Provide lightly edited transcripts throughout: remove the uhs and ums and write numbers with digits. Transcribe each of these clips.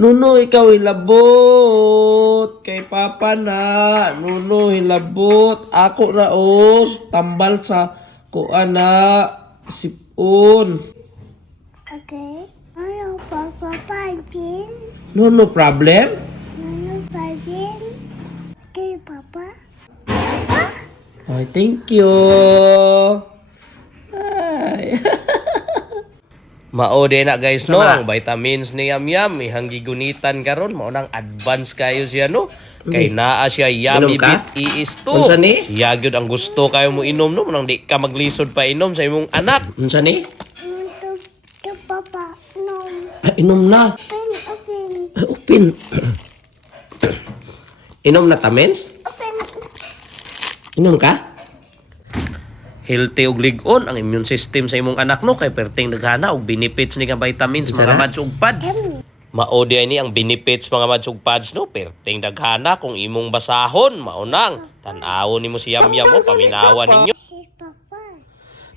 Nuno, ikaw hilabot. Kay Papa na. Nuno, hilabot. Ako na tambal sa kuana. Sipon. Okay. Ano, Papa, pagin? No problem. Ano, pagin? Okay, Papa. Ay, thank you. Ay. Mao din na guys no, ang vitamins ni Yam ihang gigunitan karon mao nang advance kayo siya no. Kay naa siya Yummy Beat ES2. Unsa ni? Siya gyud ang gusto kayo mo inom no, nang di ka maglisod pa inom sa imong anak. Unsa ni? Ito, Papa. No. Inom na. Open. Upin. Inom na tamens? Open. Inom ka? Healthy ug lig-on ang immune system sa imong anak no, kay perting daghana og benefits ni nga vitamins mga mads ug pads. Mao di ni ang benefits mga mads ug pads no, perting daghana kung imong basahon mao nang tan-awon nimo si Yam mo, paminawan ninyo. Si Papa.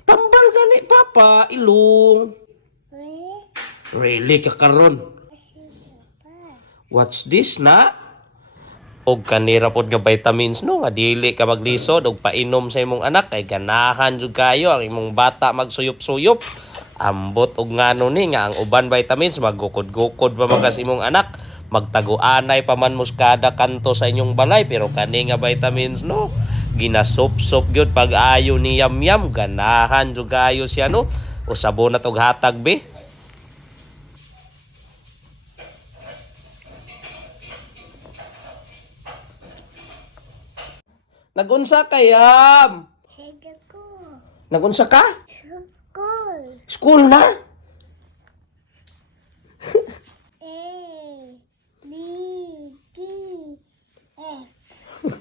Tambal gani Papa, ilong. Wait. Really ka karon. Si Papa. What's this na? Og kanira pod nga vitamins no, nga dili ka maglisod og painom sa imong anak kay ganahan jud kayo ang imong bata magsuyop-suyop. Ambot og ngano ni nga ang uban vitamins maggukod-gukod pa man kas imong anak, magtaguanay pa man muskada kanto sa inyong balay, pero kani nga vitamins no, ginasop-sop gyud pag-ayo ni Yam, ganahan jud kayo siya no. Usabo na tog hatag be. Nagunsa ka Yam? Sige ko. Nagunsa ka? School. School na?